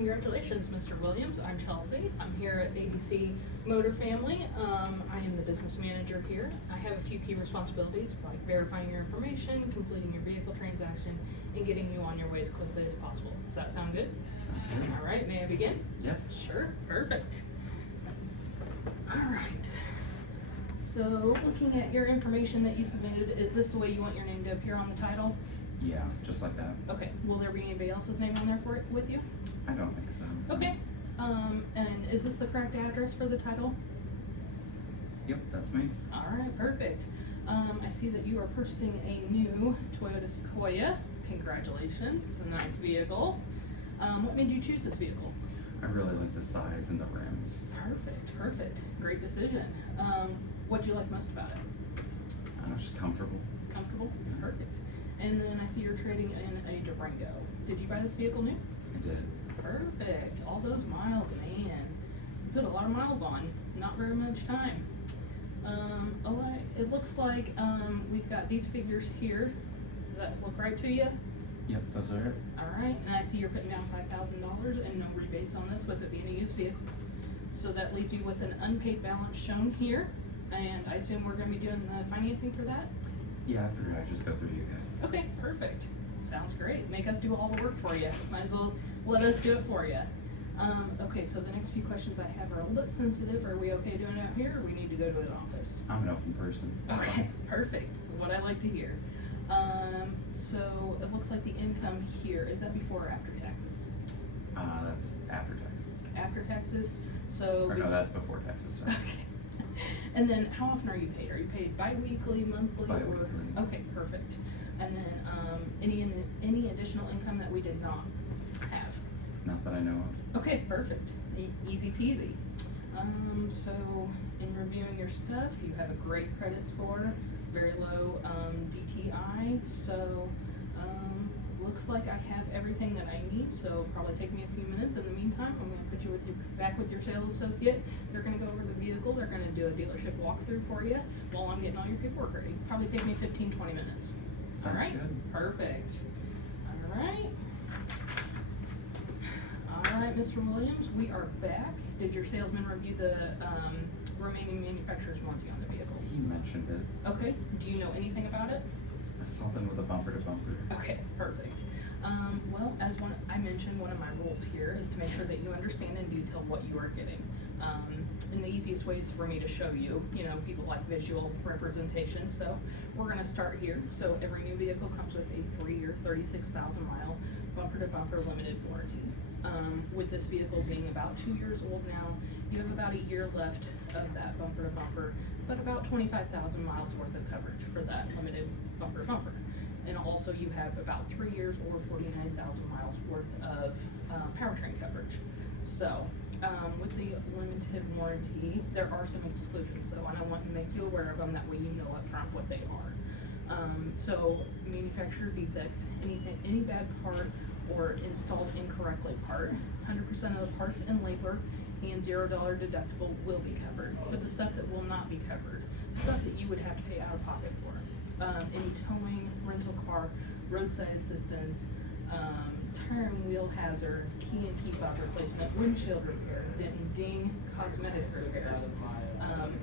Congratulations, Mr. Williams. I'm Chelsea. I'm here at ABC Motor Family. I am the business manager here. I have a few key responsibilities like verifying your information, completing your vehicle transaction, and getting you on your way as quickly as possible. Does that sound good? Sounds good. All right, may I begin? Yes. Sure, perfect. All right. So looking at your information that you submitted, is this the way you want your name to appear on the title? Yeah, just like that. Okay, will there be anybody else's name on there for it with you? I don't think so. Okay, and is this the correct address for the title? Yep, that's me. All right, perfect. I see that you are purchasing a new Toyota Sequoia. Congratulations, it's a nice vehicle. What made you choose this vehicle? I really like the size and the rims. Perfect, perfect. Great decision. What do you like most about it? Just comfortable. Comfortable? Perfect. And then I see you're trading in a Durango. Did you buy this vehicle new? I did. Perfect. All those miles, man. You put a lot of miles on, not very much time. All right, it looks like we've got these figures here. Does that look right to you? Yep, those are it. All right, and I see you're putting down $5,000 and no rebates on this with it being a used vehicle. So that leaves you with an unpaid balance shown here. And I assume we're gonna be doing the financing for that? Yeah, I figured I'd just go through you guys. Okay, perfect. Sounds great. Make us do all the work for you. Might as well let us do it for you. Okay, so the next few questions I have are a little bit sensitive. Are we okay doing it out here, or we need to go to an office? I'm an open person. Okay, perfect. What I like to hear. So it looks like the income here, is that before or after taxes? That's after taxes. After taxes, so. Or no, that's before taxes, sorry. Okay. And then how often are you paid? Are you paid bi-weekly, monthly? Bi-weekly. Or? Okay, perfect. And then any additional income that we did not have? Not that I know of. Okay, perfect. Easy peasy. So in reviewing your stuff, you have a great credit score, very low DTI. So looks like I have everything that I need. So probably take me a few minutes. In the meantime, I'm going to put you back with your sales associate. They're going to go over the vehicle. They're going to do a dealership walkthrough for you while I'm getting all your paperwork ready. Probably take me 15-20 minutes. All right. Good. Perfect. All right. All right, Mr. Williams, we are back. Did your salesman review the remaining manufacturer's warranty on the vehicle? He mentioned it. Okay. Do you know anything about it? Something with a bumper to bumper. Okay, perfect. Well, as I mentioned, one of my rules here is to make sure that you understand in detail what you are getting. And the easiest way is for me to show you. You know, people like visual representation, so we're going to start here. So every new vehicle comes with a 3-year, 36,000 mile bumper to bumper limited warranty. With this vehicle being about 2 years old now, you have about a year left of that bumper to bumper, but about 25,000 miles worth of coverage for that limited bumper to bumper. And also you have about 3 years or 49,000 miles worth of powertrain coverage. So with the limited warranty, there are some exclusions though, and I want to make you aware of them, that way you know up front what they are. So manufacturer defects, any bad part or installed incorrectly part, 100% of the parts and labor and $0 deductible will be covered. But the stuff that will not be covered, stuff that you would have to pay out of pocket for, any towing, rental car, roadside assistance, tire and wheel hazards, key and key fob replacement, windshield repair, dent and ding, cosmetic repairs,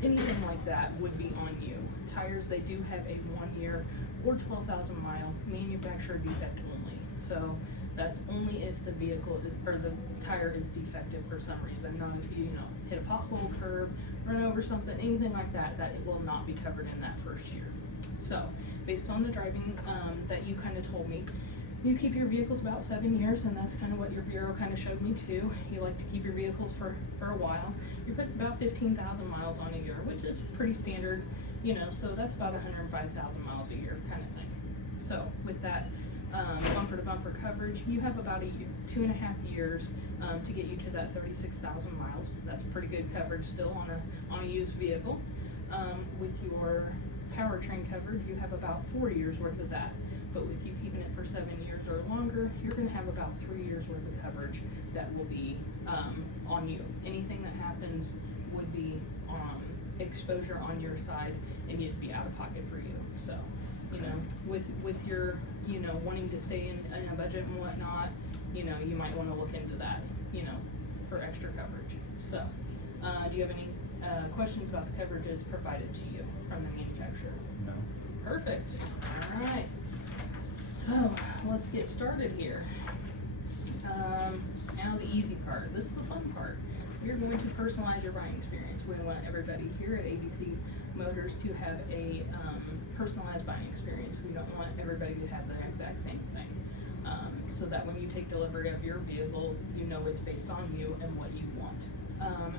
anything like that would be on you. Tires, they do have a 1 year or 12,000 mile manufacturer defect only. So that's only if the vehicle or the tire is defective for some reason, not if you hit a pothole, curb, run over something, anything like that, that it will not be covered in that first year. So based on the driving that you kind of told me, you keep your vehicles about 7 years, and that's kind of what your bureau kind of showed me too. You like to keep your vehicles for a while. You're putting about 15,000 miles on a year, which is pretty standard, so that's about 105,000 miles a year kind of thing. So with that bumper to bumper coverage, you have about 2.5 years to get you to that 36,000 miles. That's pretty good coverage still on a used vehicle. With your powertrain coverage, you have about 4 years worth of that. But with you keeping it for 7 years or longer, you're going to have about 3 years worth of coverage that will be on you. Anything that happens would be exposure on your side, and it'd be out of pocket for you. So, with your wanting to stay in a budget and whatnot, you know, you might wanna look into that, you know, for extra coverage. So, do you have any, questions about the coverages provided to you from the manufacturer? No. Perfect, alright. So, let's get started here. Now the easy part, this is the fun part. We are going to personalize your buying experience. We want everybody here at ABC Motors to have a personalized buying experience. We don't want everybody to have the exact same thing. So that when you take delivery of your vehicle, you know it's based on you and what you want.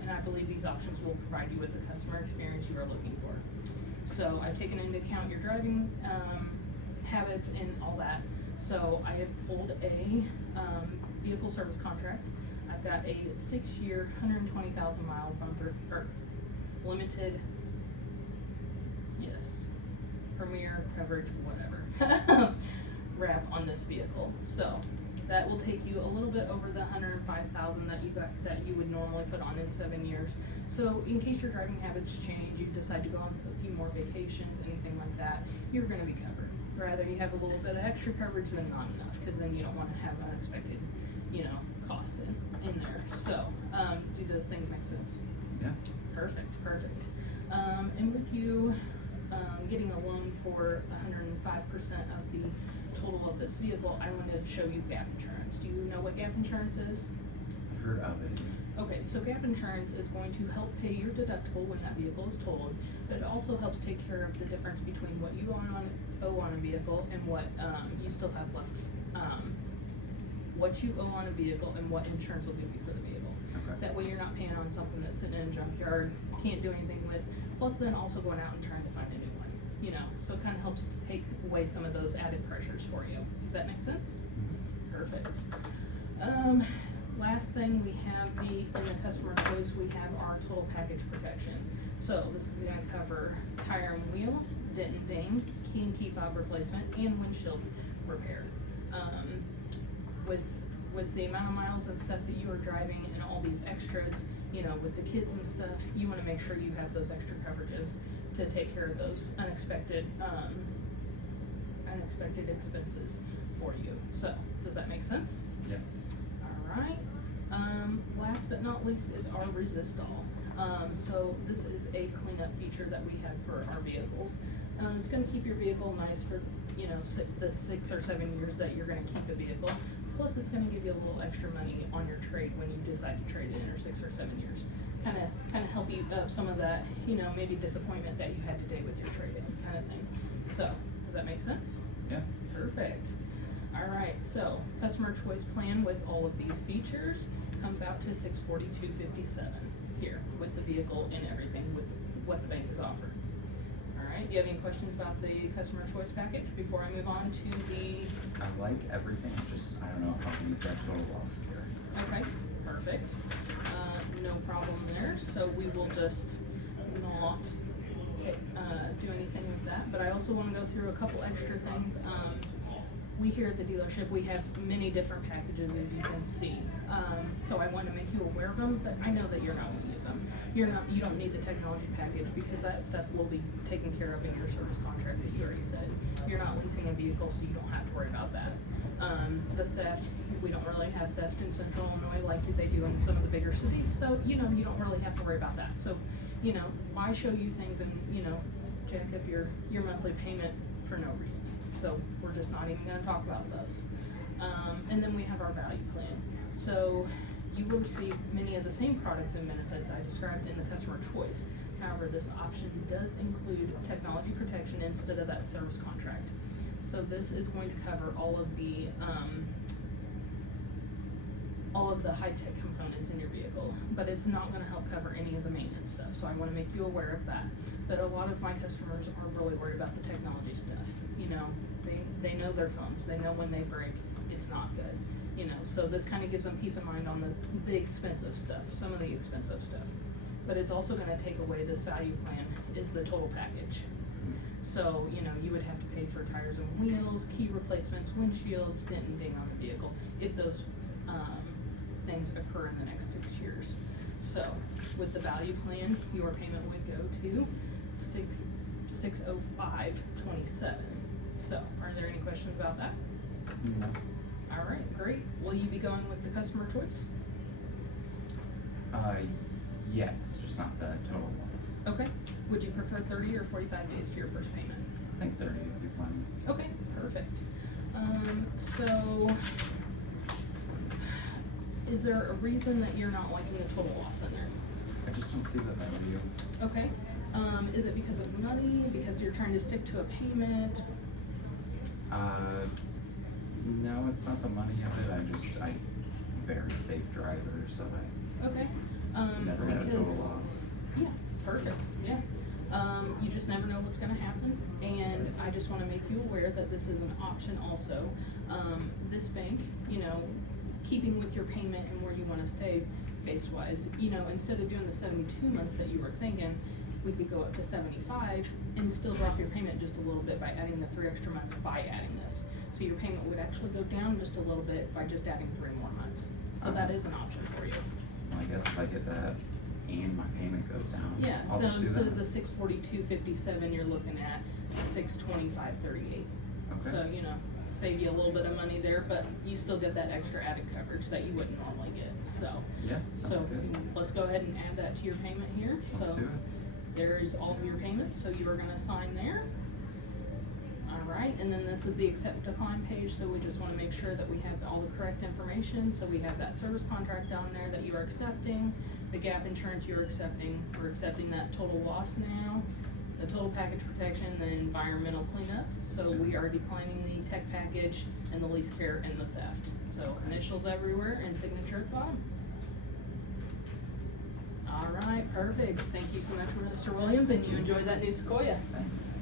And I believe these options will provide you with the customer experience you are looking for. So I've taken into account your driving habits and all that. So I have pulled a vehicle service contract. I've got a 6-year, 120,000 mile bumper, or limited, yes, premier coverage, whatever, wrap on this vehicle. So that will take you a little bit over the 105,000 that you would normally put on in 7 years. So in case your driving habits change, you decide to go on a few more vacations, anything like that, you're gonna be covered. Rather you have a little bit of extra coverage than not enough, because then you don't want to have unexpected, you know, costs in there. So, do those things make sense? Yeah. Perfect. And with you getting a loan for 105% of the total of this vehicle, I wanted to show you gap insurance. Do you know what gap insurance is? I've heard of it. Okay, so gap insurance is going to help pay your deductible when that vehicle is totaled, but it also helps take care of the difference between what you owe on a vehicle and what you still have left, what you owe on a vehicle and what insurance will give you for the vehicle. Okay. That way you're not paying on something that's sitting in a junkyard, can't do anything with, plus then also going out and trying to find a new one, you know, so it kind of helps take away some of those added pressures for you. Does that make sense? Mm-hmm. Perfect. Last thing we have in the customer choice, we have our total package protection. So this is gonna cover tire and wheel, dent and ding, key and key fob replacement, and windshield repair. With the amount of miles and stuff that you are driving and all these extras, you know, with the kids and stuff, you wanna make sure you have those extra coverages to take care of those unexpected expenses for you. So, does that make sense? Yes. Alright, last but not least is our Resistol. So this is a cleanup feature that we have for our vehicles. It's gonna keep your vehicle nice for, you know, the 6 or 7 years that you're gonna keep a vehicle. Plus it's gonna give you a little extra money on your trade when you decide to trade it in, or 6 or 7 years. Kinda help you up some of that, you know, maybe disappointment that you had today with your trade-in kind of thing. So, does that make sense? Yeah. Perfect. Alright, so customer choice plan with all of these features comes out to $642.57 here with the vehicle and everything with what the bank is offering. Alright, do you have any questions about the customer choice package before I move on to the? I like everything, just I don't know how to use that total loss here. Okay, perfect. No problem there, so we will just not do anything with that, but I also want to go through a couple extra things. We here at the dealership, we have many different packages, as you can see. So I want to make you aware of them, but I know that you're not going to use them. You don't need the technology package because that stuff will be taken care of in your service contract that you already said. You're not leasing a vehicle, so you don't have to worry about that. The theft, we don't really have theft in Central Illinois like they do in some of the bigger cities, so you know, you don't really have to worry about that. So, you know, why show you things and, you know, jack up your monthly payment for no reason? So we're just not even gonna talk about those. And then we have our value plan. So you will receive many of the same products and benefits I described in the customer choice. However, this option does include technology protection instead of that service contract. So this is going to cover all of the high-tech components in your vehicle, but it's not gonna help cover any of the maintenance stuff. So I wanna make you aware of that. But a lot of my customers are really worried about the technology stuff. You know, they know their phones, they know when they break, it's not good. You know, so this kind of gives them peace of mind on the expensive stuff, some of the expensive stuff. But it's also gonna take away this value plan is the total package. So, you know, you would have to pay for tires and wheels, key replacements, windshields, dent and ding on the vehicle, if those things occur in the next 6 years. So, with the value plan, your payment would go to $605.27. So, are there any questions about that? No. All right, great. Will you be going with the customer choice? Yes, just not the total loss. Okay. Would you prefer 30 or 45 days for your first payment? I think 30 would be fine. Okay, perfect. So, is there a reason that you're not liking the total loss in there? I just don't see the value. Okay. Is it because of money? Because you're trying to stick to a payment? No, it's not the money of it. I'm very safe driver, so I Okay. never had a total Because loss. yeah, perfect. Yeah. You just never know what's going to happen, and I just want to make you aware that this is an option also. This bank, you know, keeping with your payment and where you want to stay base-wise, you know, instead of doing the 72 months that you were thinking, we could go up to 75 and still drop your payment just a little bit by adding the 3 extra months by adding this. So your payment would actually go down just a little bit by just adding 3 more months. So that is an option for you. Well, I guess if I get that and my payment goes down, Yeah, I'll so just do instead that. of the 642.57, you're looking at 625.38. Okay. So, you know, save you a little bit of money there, but you still get that extra added coverage that you wouldn't normally get, so. Yeah, So, sounds good. let's go ahead and add that to your payment here, Let's so. do it. There's all of your payments, so you are gonna sign there. Alright, and then this is the accept decline page, so we just wanna make sure that we have all the correct information, so we have that service contract down there that you are accepting, the gap insurance you're accepting, we're accepting that total loss now, the total package protection, the environmental cleanup, so we are declining the tech package and the lease care and the theft. So initials everywhere and signature at the bottom. Alright, perfect, thank you so much, Mr. Williams, and you enjoy that new Sequoia. Thanks.